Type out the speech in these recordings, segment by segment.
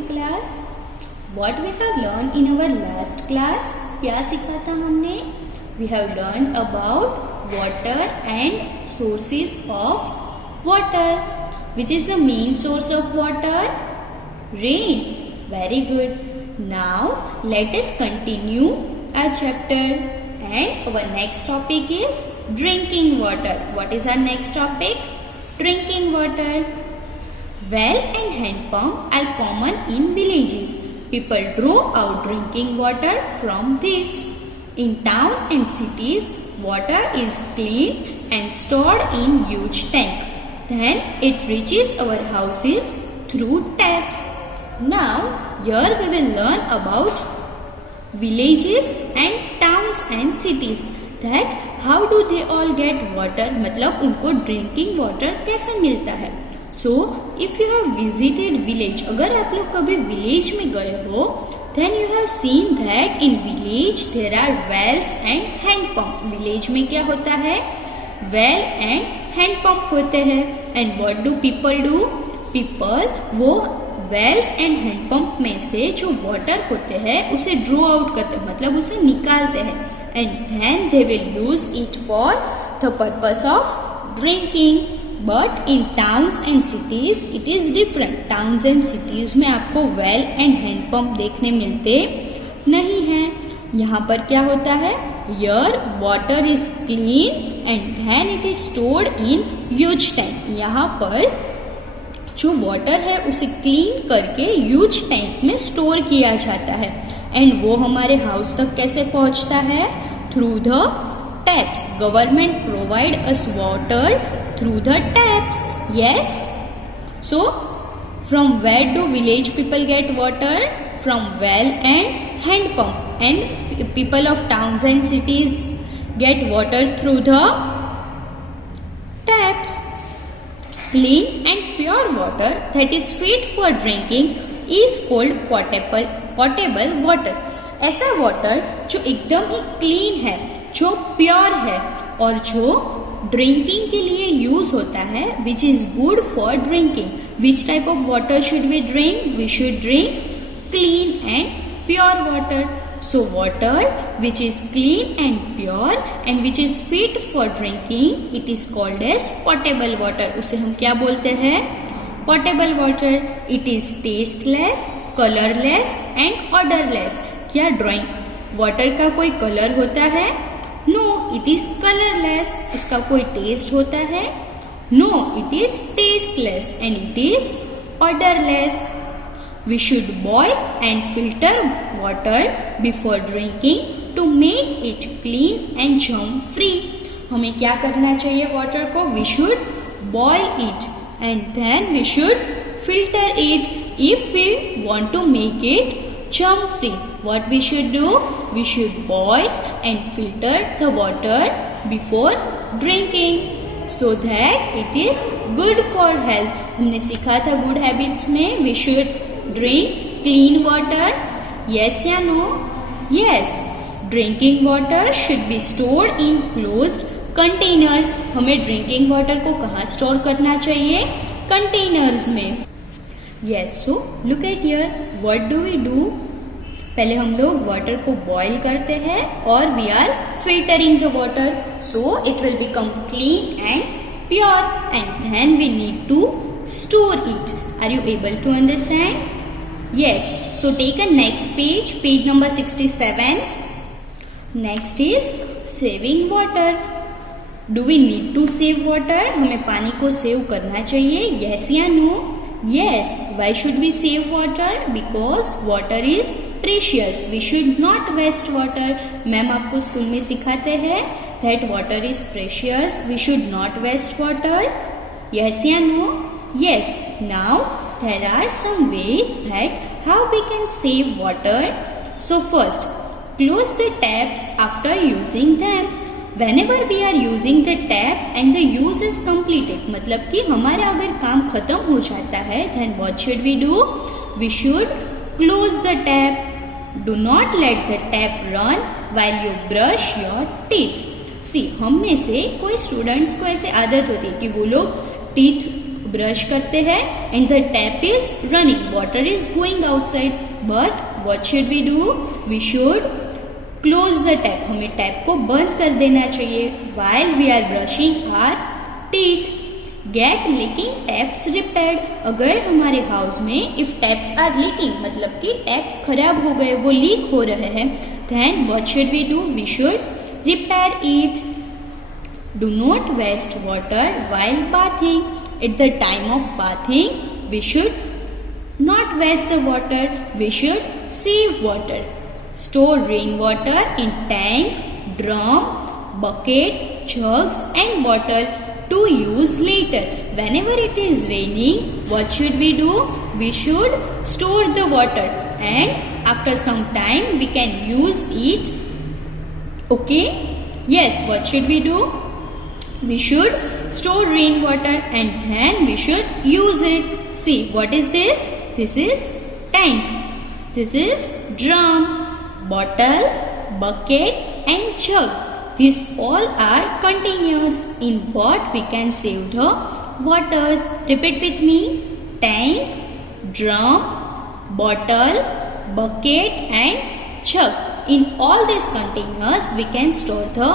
this class? What we have learned in our last class? क्या सीखा था हमने? We have learned about water and sources of water. Which is the main source of water? Rain. Very good. Now let us continue our chapter. And our next topic is drinking water. What is our next topic? Drinking water. Well and hand pump are common in villages. People draw out drinking water from this. In town and cities, water is cleaned and stored in huge tank. Then it reaches our houses through taps. Now, here we will learn about villages and towns and cities. That how do they all get water? मतलब उनको drinking water कैसे मिलता है? So, if you have visited village, अगर आप लोग कभी village में गए हो, then you have seen that in village there are wells and hand pump. Village में क्या होता है? Well and hand pump होते हैं. And what do people do? People वो wells and hand pump में से जो water होते हैं उसे draw out करते हैं, मतलब उसे निकालते हैं. And then they will use it for the purpose of drinking. But in towns and cities it is different. Towns and cities में आपको well and hand pump देखने मिलते नहीं हैं. यहाँ पर क्या होता है? Here water is clean and then it is stored in huge tank. यहाँ पर जो water है उसे clean करके huge tank में store किया जाता है. And वो हमारे house तक कैसे पहुँचता है? Through the taps. Government provide us water through the taps. Yes. So, from where do village people get water? From well and hand pump. And people of towns and cities get water through the taps. Clean and pure water that is fit for drinking is called potable water. ऐसा water जो एकदम ही clean है, जो pure है और जो drinking के लिए यूज होता है, which is good for drinking. Which type of water should we drink? We should drink clean and pure water. So water which is clean and pure and which is fit for drinking, it is called as portable water. उसे हम क्या बोलते हैं? Portable water. It is tasteless, colourless and orderless. क्या drink water का कोई colour होता है? No, it is colorless. इसका कोई टेस्ट होता है? No, it is tasteless and it is odorless. We should boil and filter water before drinking to make it clean and germ free. हमें क्या करना चाहिए water को? We should boil it and then we should filter it if we want to make it germ free. What we should do? We should boil and filter the water before drinking so that it is good for health. हमने सीखा था good habits में we should drink clean water. Yes या no? Yes. Drinking water should be stored in closed containers. हमें drinking water को कहाँ store करना चाहिए? Containers में. Yes. So look at here. What do we do? पहले हम लोग वाटर को बॉईल करते हैं और we are filtering the water so it will become clean and pure and then we need to store it. Are you able to understand? Yes. So take a next page number 67. Next is saving water. Do we need to save water? हमें पानी को save करना चाहिए. Yes या no? Yes. Why should we save water? Because water is precious. We should not waste water. Ma'am आपको school में सिखाते हैं that water is precious. We should not waste water. Yes या no? Yes. Now there are some ways that how we can save water. So first, close the taps after using them. Whenever we are using the tap and the use is completed, मतलब कि हमारा अगर काम खत्म हो जाता है, then what should we do? We should close the tap. Do not let the tap run while you brush your teeth. See, हम में से कोई स्टूडेंट्स को ऐसे आदत होती है कि वो लोग टीथ ब्रश करते हैं and the tap is running, water is going outside, but what should we do? We should close the tap, हमें टैप को बंद कर देना चाहिए while we are brushing our teeth. Get leaking taps repaired. अगर हमारे हाउस में if taps are leaking मतलब कि टैप्स खराब हो गए, वो लीक हो रहे हैं, then what should we do? We should repair it. Do not waste water while bathing. At the time of bathing, we should not waste the water. We should save water. Store rainwater in tank, drum, bucket, jugs and bottle to use later. Whenever it is raining, what should we do? We should store the water and after some time we can use it. Okay? Yes, what should we do? We should store rainwater and then we should use it. See, what is this? This is tank. This is drum, bottle, bucket and jug. These all are containers in what we can save the waters. Repeat with me. Tank, drum, bottle, bucket and jug. In all these containers we can store the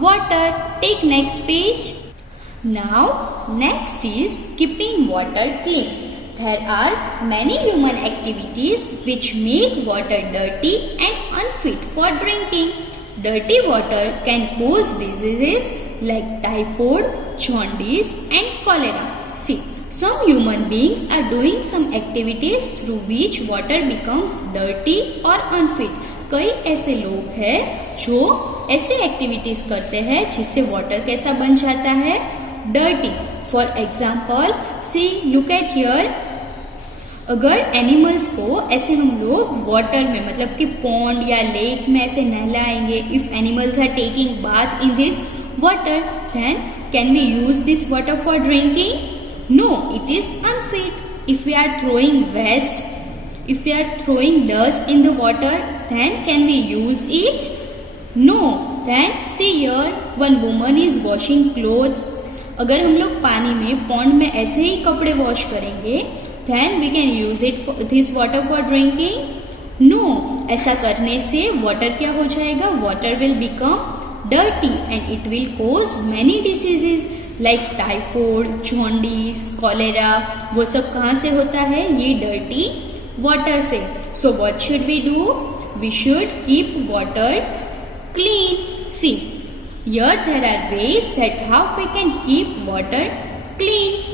water. Take next page. Now next is keeping water clean. There are many human activities which make water dirty and unfit for drinking. Dirty water can cause diseases like typhoid, jaundice and cholera. See, some human beings are doing some activities through which water becomes dirty or unfit. कई ऐसे लोग हैं जो ऐसे activities करते हैं जिससे water कैसा बन जाता है? Dirty. For example, see look at here. अगर एनिमल्स को ऐसे हम लोग वाटर में मतलब कि पॉन्ड या लेक में ऐसे नहलाएंगे, if animals are taking bath in this water, then can we use this water for drinking? No, it is unfit. If we are throwing waste, if we are throwing dust in the water, then can we use it? No. Then see here, one woman is washing clothes. अगर हम लोग पानी में pond में ऐसे ही कपड़े wash करेंगे, then we can use it for this water for drinking? No. ऐसा करने से water क्या हो जाएगा? Water will become dirty and it will cause many diseases like typhoid, jaundice, cholera. वो सब कहाँ से होता है? ये dirty water से. So what should we do? We should keep water clean. See, here there are ways that how we can keep water clean.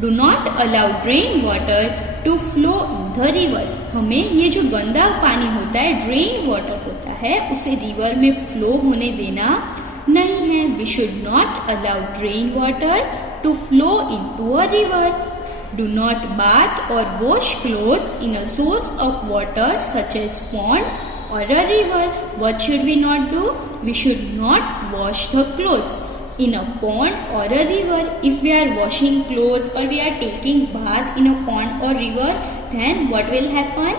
Do not allow drain water to flow in the river. हमें ये जो गंदा पानी होता है, drain water होता है, उसे रिवर में फ्लो होने देना नहीं है. We should not allow drain water to flow into a river. Do not bath or wash clothes in a source of water such as pond or a river. What should we not do? We should not wash the clothes in a pond or a river. If we are washing clothes or we are taking bath in a pond or river, then what will happen?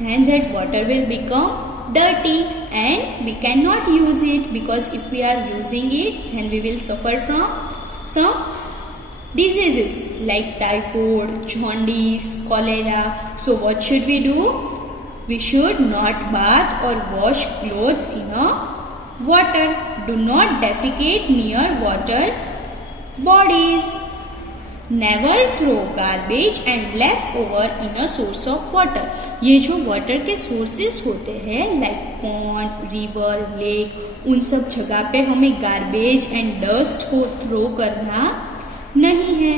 Then that water will become dirty and we cannot use it, because if we are using it, then we will suffer from some diseases like typhoid, jaundice, cholera. So what should we do? We should not bath or wash clothes in a water. Do not defecate near water bodies. Never throw garbage and leftover in a source of water. ये जो water के sources होते हैं like pond, river, lake, उन सब जगह पे हमें गार्बेज एंड डस्ट को थ्रो करना नहीं है.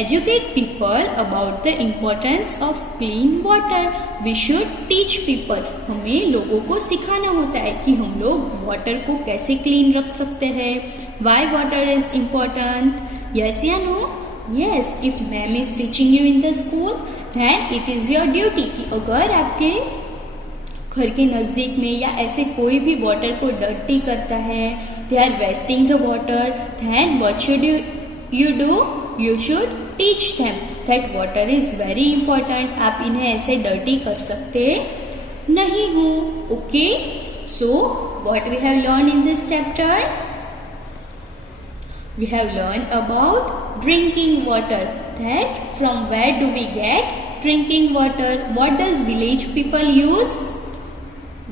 Educate people about the importance of clean water. We should teach people. हमें लोगों को सिखाना होता है कि हम लोग वाटर को कैसे क्लीन रख सकते हैं. Why water is important? Yes या no? Yes. If ma'am is teaching you in the school, then it is your duty कि अगर आपके घर के नज़दीक में या ऐसे कोई भी वाटर को डर्टी करता है, they are wasting the water, then what should you do? You should teach them that water is very important. आप इन्हें ऐसे डर्टी कर सकते नहीं हो. Okay? So what we have learned in this chapter? We have learned about drinking water. That from where do we get drinking water? What does village people use?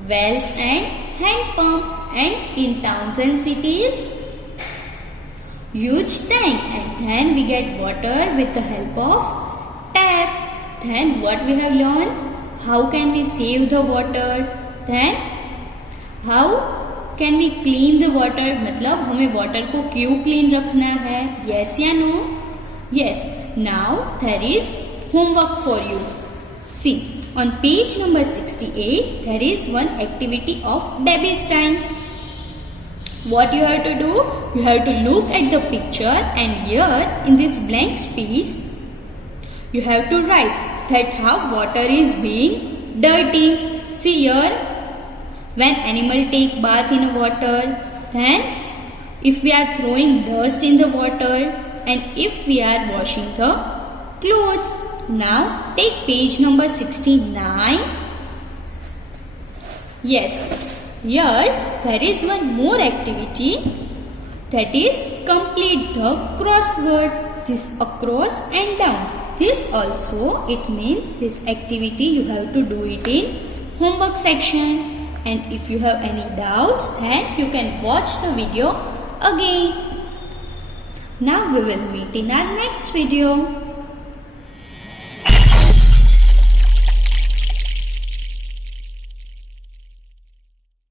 Wells and hand pump. And in towns and cities, huge tank. And then we get water with the help of tap. Then what we have learned? How can we save the water? Then how can we clean the water? मतलब हमें water को क्यों clean रखना है? Yes या no? Yes. Now there is homework for you. See, on page number 68, there is one activity of Debbie's time. What you have to do? You have to look at the picture and here in this blank space, you have to write that how water is being dirty. See here, when animal take bath in water, then if we are throwing dust in the water and if we are washing the clothes. Now take page number 69. Yes, here there is one more activity, that is complete the crossword. This across and down. This also, it means this activity you have to do it in homework section. And if you have any doubts, then you can watch the video again. Now we will meet in our next video.